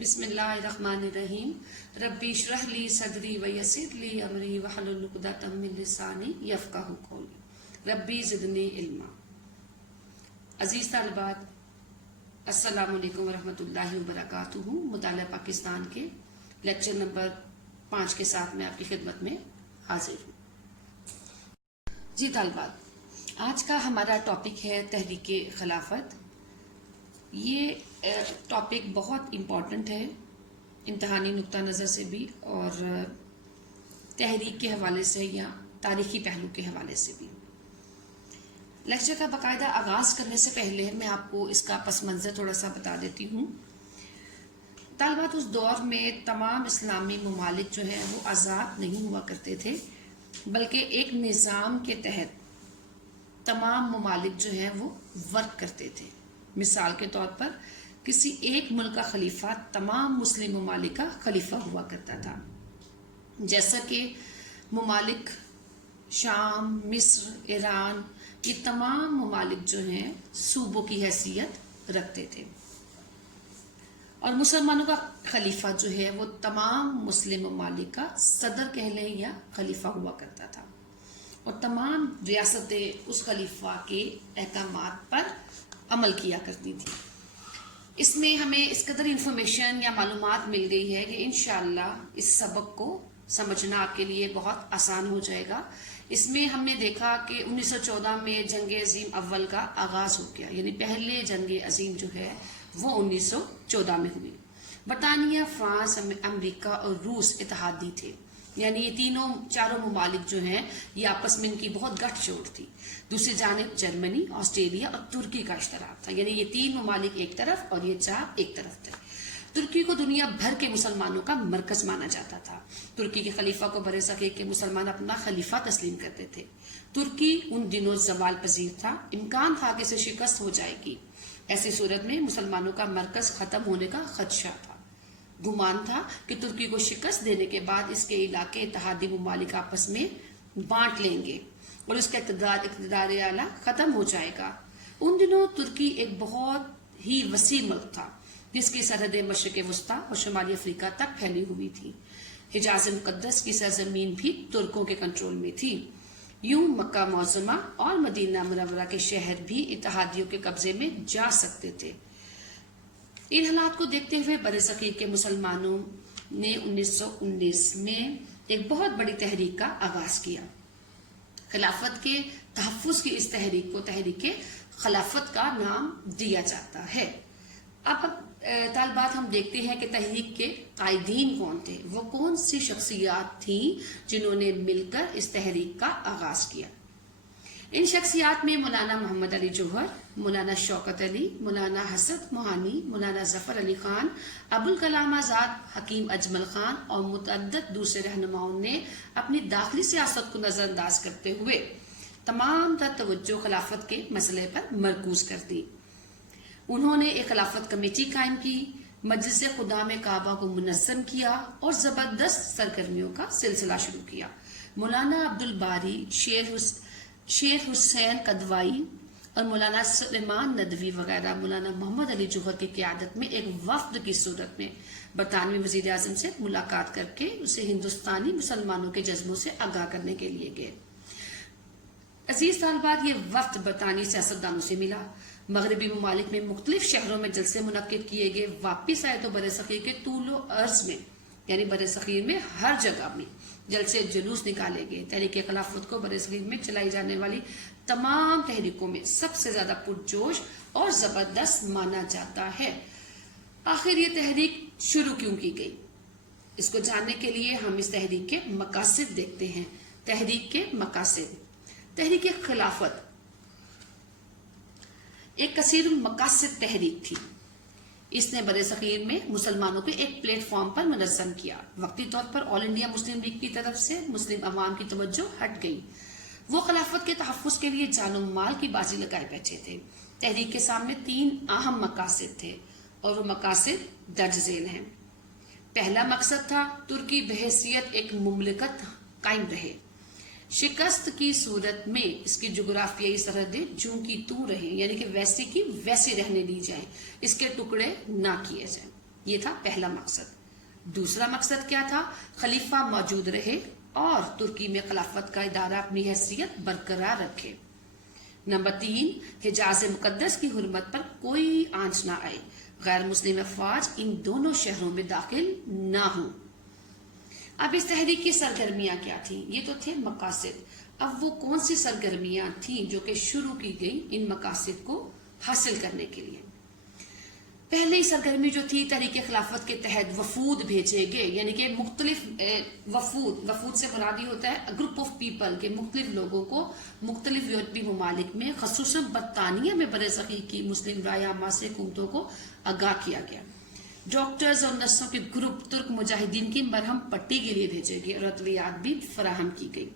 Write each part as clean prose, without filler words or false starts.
بسم اللہ الرحمن الرحیم ربی اشرح لی صدری ویسر لی امری واحلل عقدۃ من لسانی یفقہوا قولی ربی زدنی علما۔ عزیز طالبات، السلام علیکم ورحمۃ اللہ وبرکاتہ۔ مطالعہ پاکستان کے لیکچر نمبر 5 کے ساتھ میں آپ کی خدمت میں حاضر ہوں۔ جی طالبات، آج کا ہمارا ٹاپک ہے تحریک خلافت۔ یہ ٹاپک بہت امپورٹنٹ ہے امتحانی نقطہ نظر سے بھی اور تحریک کے حوالے سے یا تاریخی پہلو کے حوالے سے بھی۔ لیکچر کا باقاعدہ آغاز کرنے سے پہلے میں آپ کو اس کا پس منظر تھوڑا سا بتا دیتی ہوں۔ طالبات، اس دور میں تمام اسلامی ممالک جو ہیں وہ آزاد نہیں ہوا کرتے تھے، بلکہ ایک نظام کے تحت تمام ممالک جو ہیں وہ ورک کرتے تھے۔ مثال کے طور پر کسی ایک ملک کا خلیفہ تمام مسلم ممالک کا خلیفہ ہوا کرتا تھا، جیسا کہ ممالک شام، مصر، ایران، یہ تمام ممالک جو ہیں صوبوں کی حیثیت رکھتے تھے، اور مسلمانوں کا خلیفہ جو ہے وہ تمام مسلم ممالک کا صدر کہہ لیں یا خلیفہ ہوا کرتا تھا، اور تمام ریاستیں اس خلیفہ کے احکامات پر عمل کیا کرتی تھی۔ اس میں ہمیں اس قدر انفارمیشن یا معلومات مل گئی ہے کہ انشاءاللہ اس سبق کو سمجھنا آپ کے لیے بہت آسان ہو جائے گا۔ اس میں ہم نے دیکھا کہ 1914 میں جنگ عظیم اول کا آغاز ہو گیا، یعنی پہلے جنگ عظیم جو ہے وہ 1914 میں ہوئی۔ برطانیہ، فرانس، امریکہ اور روس اتحادی تھے، یعنی یہ چاروں ممالک جو ہیں یہ آپس میں ان کی بہت گٹھ جوڑ تھی۔ دوسری جانب جرمنی، آسٹریلیا اور ترکی کا اشتراک تھا، یعنی یہ 3 ممالک ایک طرف اور یہ 4 ایک طرف تھے۔ ترکی کو دنیا بھر کے مسلمانوں کا مرکز مانا جاتا تھا۔ ترکی کے خلیفہ کو برِ صغیر کے مسلمان اپنا خلیفہ تسلیم کرتے تھے۔ ترکی ان دنوں زوال پذیر تھا، امکان تھا کہ اسے شکست ہو جائے گی۔ ایسی صورت میں مسلمانوں کا مرکز ختم ہونے کا خدشہ تھا۔ گمان تھا کہ ترکی کو شکست دینے کے بعد اس کے علاقے اتحادی ممالک آپس میں بانٹ لیں گے اور اس کا اقتدار اعلیٰ ختم ہو جائے گا۔ ان دنوں ترکی ایک بہت ہی وسیع ملک تھا جس کی سرحدیں مشرق وسطیٰ اور شمالی افریقہ تک پھیلی ہوئی تھی۔ حجاز مقدس کی سرزمین بھی ترکوں کے کنٹرول میں تھی۔ یوں مکہ معظمہ اور مدینہ منورہ کے شہر بھی اتحادیوں کے قبضے میں جا سکتے تھے۔ ان حالات کو دیکھتے ہوئے برصغیر کے مسلمانوں نے 1919 میں ایک بہت بڑی تحریک کا آغاز کیا۔ خلافت کے تحفظ کی اس تحریک کو تحریک خلافت کا نام دیا جاتا ہے۔ اب طالبات، ہم دیکھتے ہیں کہ تحریک کے قائدین کون تھے، وہ کون سی شخصیات تھیں جنہوں نے مل کر اس تحریک کا آغاز کیا۔ ان شخصیات میں مولانا محمد علی جوہر، مولانا شوکت علی، مولانا حسن موہانی، مولانا ظفر علی خان، ابوالکلام آزاد، حکیم اجمل خان اور متعدد دوسرے رہنماؤں نے اپنی داخلی سیاست کو نظر انداز کرتے ہوئے تمام تر توجہ خلافت کے مسئلے پر مرکوز کر دی۔ انہوں نے ایک خلافت کمیٹی قائم کی، مجلس خدام کعبہ کو منظم کیا اور زبردست سرگرمیوں کا سلسلہ شروع کیا۔ مولانا عبدالباری، شیر حسین قدوائی اور مولانا سلیمان ندوی وغیرہ مولانا محمد علی جوہر کی قیادت میں ایک وفد کی صورت میں برطانوی وزیر اعظم سے ملاقات کر کے اسے ہندوستانی مسلمانوں کے جذبوں سے آگاہ کرنے کے لیے گئے۔ عزیز طالبات، یہ وفد برطانوی سیاستدانوں سے ملا، مغربی ممالک میں مختلف شہروں میں جلسے منعقد کیے گئے، واپس آئے تو برصغیر کے طول و عرض میں، یعنی برصغیر میں ہر جگہ میں جلسے جلوس نکالے گئے۔ تحریک خلافت کو برصغیر میں چلائی جانے والی تمام تحریکوں میں سب سے زیادہ پرجوش اور زبردست مانا جاتا ہے۔ آخر یہ تحریک شروع کیوں کی گئی، اس کو جاننے کے لیے ہم اس تحریک کے مقاصد دیکھتے ہیں۔ تحریک کے مقاصد۔ تحریک خلافت ایک کثیر المقاصد تحریک تھی۔ اس نے برصغیر میں مسلمانوں کو ایک پلیٹ فارم پر منظم کیا۔ وقتی طور پر آل انڈیا مسلم لیگ کی طرف سے مسلم عوام کی توجہ ہٹ گئی۔ وہ خلافت کے تحفظ کے لیے جان و مال کی بازی لگائے بیٹھے تھے۔ تحریک کے سامنے 3 اہم مقاصد تھے اور وہ مقاصد درج ذیل ہیں۔ پہلا مقصد تھا ترکی بحیثیت ایک مملکت قائم رہے۔ شکست کی صورت میں اس کی جغرافیائی سرحدیں جوں کی توں رہیں، یعنی کہ ویسی کی ویسی رہنے دی جائیں، اس کے ٹکڑے نہ کیے جائیں۔ یہ تھا پہلا مقصد۔ دوسرا مقصد کیا تھا؟ خلیفہ موجود رہے اور ترکی میں خلافت کا ادارہ اپنی حیثیت برقرار رکھے۔ نمبر 3، حجاز مقدس کی حرمت پر کوئی آنچ نہ آئے، غیر مسلم افواج ان دونوں شہروں میں داخل نہ ہوں۔ اب اس تحریک کی سرگرمیاں کیا تھیں؟ یہ تو تھے مقاصد۔ اب وہ کون سی سرگرمیاں تھیں جو کہ شروع کی گئی ان مقاصد کو حاصل کرنے کے لیے؟ پہلی سرگرمی جو تھی، تحریک خلافت کے تحت وفود بھیجے گئے، یعنی کہ مختلف وفود سے مراد یہ ہوتا ہے گروپ آف پیپل کے مختلف لوگوں کو مختلف یورپی ممالک میں، خصوصاً برطانیہ میں برصغیر کی مسلم رائے عامہ سے حکومتوں کو آگاہ کیا گیا۔ ڈاکٹرز اور نرسوں کے گروپ ترک مجاہدین کی مرہم پٹی کے لیے بھیجے گئے اور ادویات بھی فراہم کی گئی۔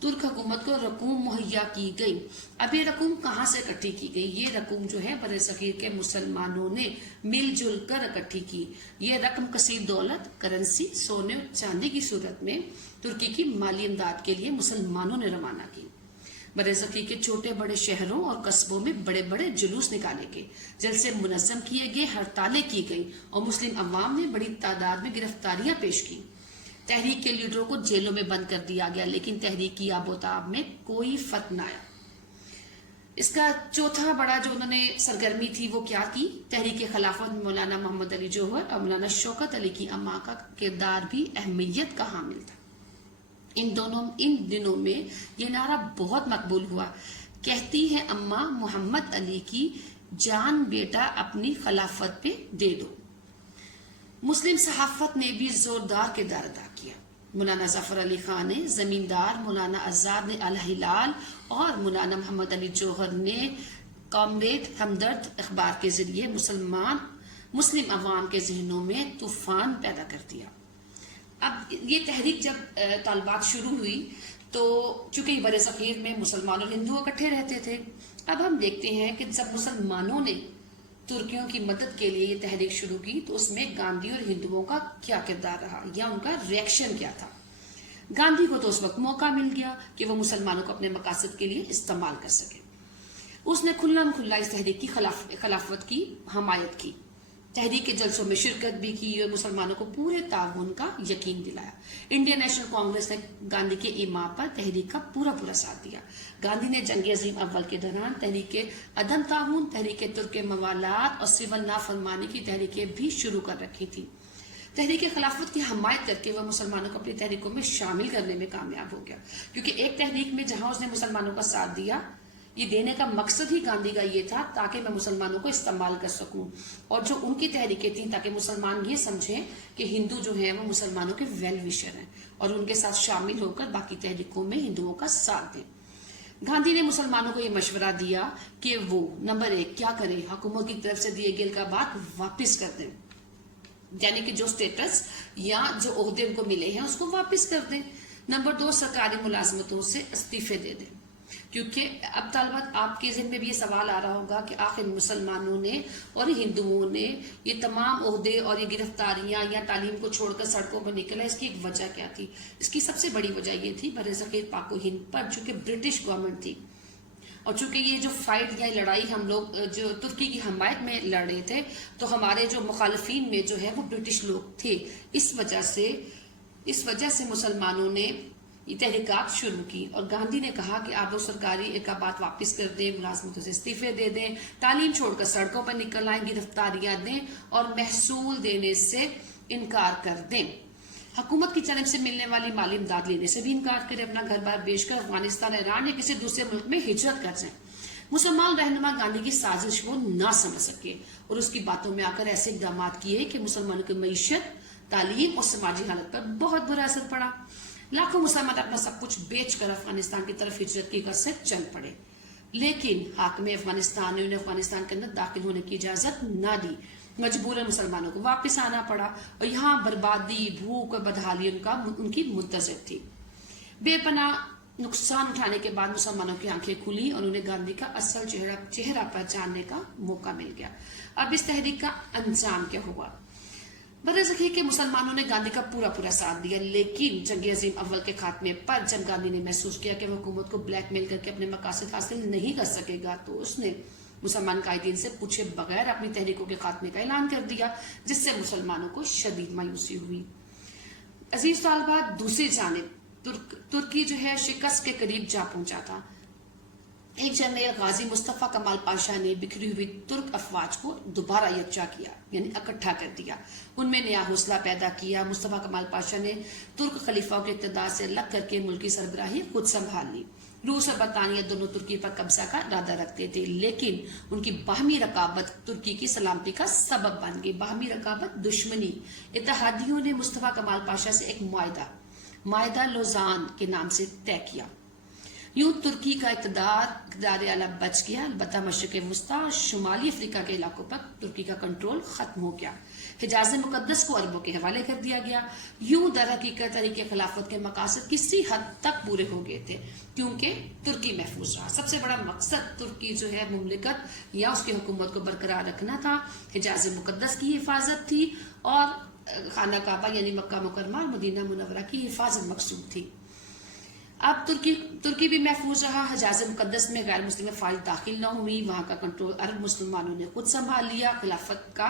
ترک حکومت کو رقوم مہیا کی گئی۔ اب یہ رقوم کہاں سے اکٹھی کی گئی؟ یہ رقوم جو ہے برصغیر کے مسلمانوں نے مل جل کر اکٹھی کی۔ یہ رقم کثیر دولت، کرنسی، سونے اور چاندی کی صورت میں ترکی کی مالی امداد کے لیے مسلمانوں نے روانہ کی۔ برصغیر کے چھوٹے بڑے شہروں اور قصبوں میں بڑے بڑے جلوس نکالے گئے، جلسے منظم کیے گئے، ہڑتالیں کی گئیں اور مسلم عوام نے بڑی تعداد میں گرفتاریاں پیش کی۔ تحریک کے لیڈروں کو جیلوں میں بند کر دیا گیا، لیکن تحریک کی آب و تاب میں کوئی فرق نہ آیا۔ اس کا چوتھا بڑا جو انہوں نے سرگرمی تھی وہ کیا تھی؟ تحریک خلافت میں مولانا محمد علی جوہر اور مولانا شوکت علی کی اماں کا کردار بھی اہمیت کا حامل تھا۔ ان دنوں میں یہ نعرہ بہت مقبول ہوا، کہتی ہے اماں محمد علی کی جان بیٹا اپنی خلافت پہ دے دو۔ مسلم صحافت نے بھی زوردار کردار ادا کیا۔ مولانا ظفر علی خان نے زمیندار، مولانا آزاد نے الہلال اور مولانا محمد علی جوہر نے کامریڈ ہمدرد اخبار کے ذریعے مسلم عوام کے ذہنوں میں طوفان پیدا کر دیا۔ اب یہ تحریک جب طالبات شروع ہوئی تو چونکہ برصغیر میں مسلمان اور ہندو اکٹھے رہتے تھے، اب ہم دیکھتے ہیں کہ جب مسلمانوں نے ترکیوں کی مدد کے لیے یہ تحریک شروع کی تو اس میں گاندھی اور ہندوؤں کا کیا کردار رہا یا ان کا ریئیکشن کیا تھا۔ گاندھی کو تو اس وقت موقع مل گیا کہ وہ مسلمانوں کو اپنے مقاصد کے لیے استعمال کر سکے۔ اس نے کھلم کھلا اس تحریک کی خلافت کی حمایت کی، تحریک کے جلسوں میں شرکت بھی کی اور مسلمانوں کو پورے تعاون کا یقین دلایا۔ انڈین نیشنل کانگریس نے گاندھی کے ایما پر تحریک کا پورا ساتھ دیا۔ گاندھی نے جنگ عظیم اول کے دوران تحریک کے عدم تعاون، تحریک ترک موالات اور سول نافرمانی کی تحریکیں بھی شروع کر رکھی تھی۔ تحریک خلافت کی حمایت کر کے وہ مسلمانوں کو اپنی تحریکوں میں شامل کرنے میں کامیاب ہو گیا، کیونکہ ایک تحریک میں جہاں اس نے مسلمانوں کا ساتھ دیا، یہ دینے کا مقصد ہی گاندھی کا یہ تھا تاکہ میں مسلمانوں کو استعمال کر سکوں، اور جو ان کی تحریکیں تھیں تاکہ مسلمان یہ سمجھیں کہ ہندو جو ہیں وہ مسلمانوں کے ویل وشر ہیں اور ان کے ساتھ شامل ہو کر باقی تحریکوں میں ہندوؤں کا ساتھ دیں۔ گاندھی نے مسلمانوں کو یہ مشورہ دیا کہ وہ نمبر 1 کیا کریں، حکومت کی طرف سے دیے گئے القابات واپس کر دیں، یعنی کہ جو سٹیٹس یا جو عہدے ان کو ملے ہیں اس کو واپس کر دیں۔ نمبر 2 سرکاری ملازمتوں سے استعفے دے دیں، کیونکہ اب طالبات آپ کے ذہن میں بھی یہ سوال آ رہا ہوگا کہ آخر مسلمانوں نے اور ہندوؤں نے یہ تمام عہدے اور یہ گرفتاریاں یا تعلیم کو چھوڑ کر سڑکوں پر نکلا، اس کی ایک وجہ کیا تھی؟ اس کی سب سے بڑی وجہ یہ تھی برصغیر پاک و ہند پر چونکہ برٹش گورنمنٹ تھی، اور چونکہ یہ جو فائٹ یا لڑائی ہم لوگ جو ترکی کی حمایت میں لڑ رہے تھے تو ہمارے جو مخالفین میں جو ہے وہ برٹش لوگ تھے، اس وجہ سے مسلمانوں نے یہ تحریکات شروع کی، اور گاندھی نے کہا کہ آپ لوگ سرکاری القابات واپس کر دیں، ملازمتوں سے استعفے دے دیں، تعلیم چھوڑ کر سڑکوں پر نکل آئیں، گرفتاریاں دیں اور محصول دینے سے انکار کر دیں، حکومت کی جانب سے ملنے والی مالی امداد لینے سے بھی انکار کریں، اپنا گھر بار بیچ کر افغانستان، ایران یا کسی دوسرے ملک میں ہجرت کر جائیں۔ مسلمان رہنما گاندھی کی سازش کو نہ سمجھ سکے اور اس کی باتوں میں آ کر ایسے اقدامات کیے کہ مسلمانوں کی معیشت، تعلیم اور سماجی حالت پر بہت برا اثر پڑا۔ لاکھوں مسلمان اپنا سب کچھ بیچ کر افغانستان کی طرف ہجرت کی غرض سے چل پڑے، لیکن حاکم افغانستان نے انہیں افغانستان کے اندر داخل ہونے کی اجازت نہ دی، مجبوراً مسلمانوں کو واپس آنا پڑا اور یہاں بربادی، بھوک اور بدحالی ان کی منتظر تھی۔ بے پناہ نقصان اٹھانے کے بعد مسلمانوں کی آنکھیں کھلی اور انہیں گاندھی کا اصل چہرہ پہچاننے کا موقع مل گیا۔ اب اس تحریک کا انجام کیا ہوا؟ برصغیر کے مسلمانوں نے گاندھی کا پورا ساتھ دیا، لیکن جنگ عظیم اول کے خاتمے پر جب گاندھی نے محسوس کیا کہ وہ حکومت کو بلیک میل کر کے اپنے مقاصد حاصل نہیں کر سکے گا تو اس نے مسلمان قائدین سے پوچھے بغیر اپنی تحریکوں کے خاتمے کا اعلان کر دیا، جس سے مسلمانوں کو شدید مایوسی ہوئی۔ عزیز طالبات، دوسری جانب ترکی جو ہے شکست کے قریب جا پہنچا تھا۔ ایک جنرل غازی مصطفیٰ کمال پاشا نے بکھری ہوئی ترک افواج کو دوبارہ یکجا کیا، یعنی اکٹھا کر دیا، ان میں نیا حوصلہ پیدا کیا۔ مصطفیٰ کمال پاشا نے ترک خلیفہ کے اقتدار سے الگ کر کے ملکی سربراہی خود سنبھال لی۔ روس اور برطانیہ دونوں ترکی پر قبضہ کا ارادہ رکھتے تھے، لیکن ان کی باہمی رقابت ترکی کی سلامتی کا سبب بن گئی۔ باہمی رقابت، دشمنی۔ اتحادیوں نے مصطفیٰ کمال پاشا سے ایک معاہدہ لوزان کے نام سے طے کیا۔ یوں ترکی کا اقتدار اعلیٰ بچ گیا، البتہ مشرق وسطیٰ اور شمالی افریقہ کے علاقوں پر ترکی کا کنٹرول ختم ہو گیا۔ حجاز مقدس کو عربوں کے حوالے کر دیا گیا۔ یوں در حقیقت تحریک خلافت کے مقاصد کسی حد تک پورے ہو گئے تھے، کیونکہ ترکی محفوظ رہا۔ سب سے بڑا مقصد ترکی جو ہے مملکت یا اس کی حکومت کو برقرار رکھنا تھا، حجاز مقدس کی حفاظت تھی، اور خانہ کعبہ یعنی مکہ مکرمہ اور مدینہ منورہ کی حفاظت مقصود تھی۔ اب ترکی بھی محفوظ رہا، حجاز مقدس میں غیر مسلم فوج داخل نہ ہوئی، وہاں کا کنٹرول عرب مسلمانوں نے خود سنبھال لیا، خلافت کا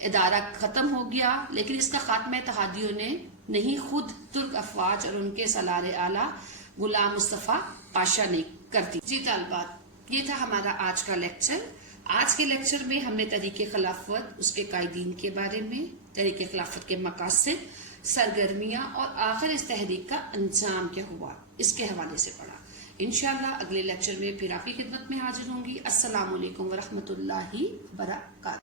ادارہ ختم ہو گیا۔ لیکن اس کا خاتمہ اتحادیوں نے نہیں، خود ترک افواج اور ان کے سالار اعلیٰ غلام مصطفیٰ پاشا نے کر دی۔ جی طالبات، یہ تھا ہمارا آج کا لیکچر۔ آج کے لیکچر میں ہم نے تحریک خلافت، اس کے قائدین کے بارے میں، تحریک خلافت کے مقاصد، سرگرمیاں اور آخر اس تحریک کا انجام کیا ہوا، اس کے حوالے سے پڑھا۔ انشاءاللہ اگلے لیکچر میں پھر آپ کی خدمت میں حاضر ہوں گی۔ السلام علیکم ورحمۃ اللہ وبرکاتہ۔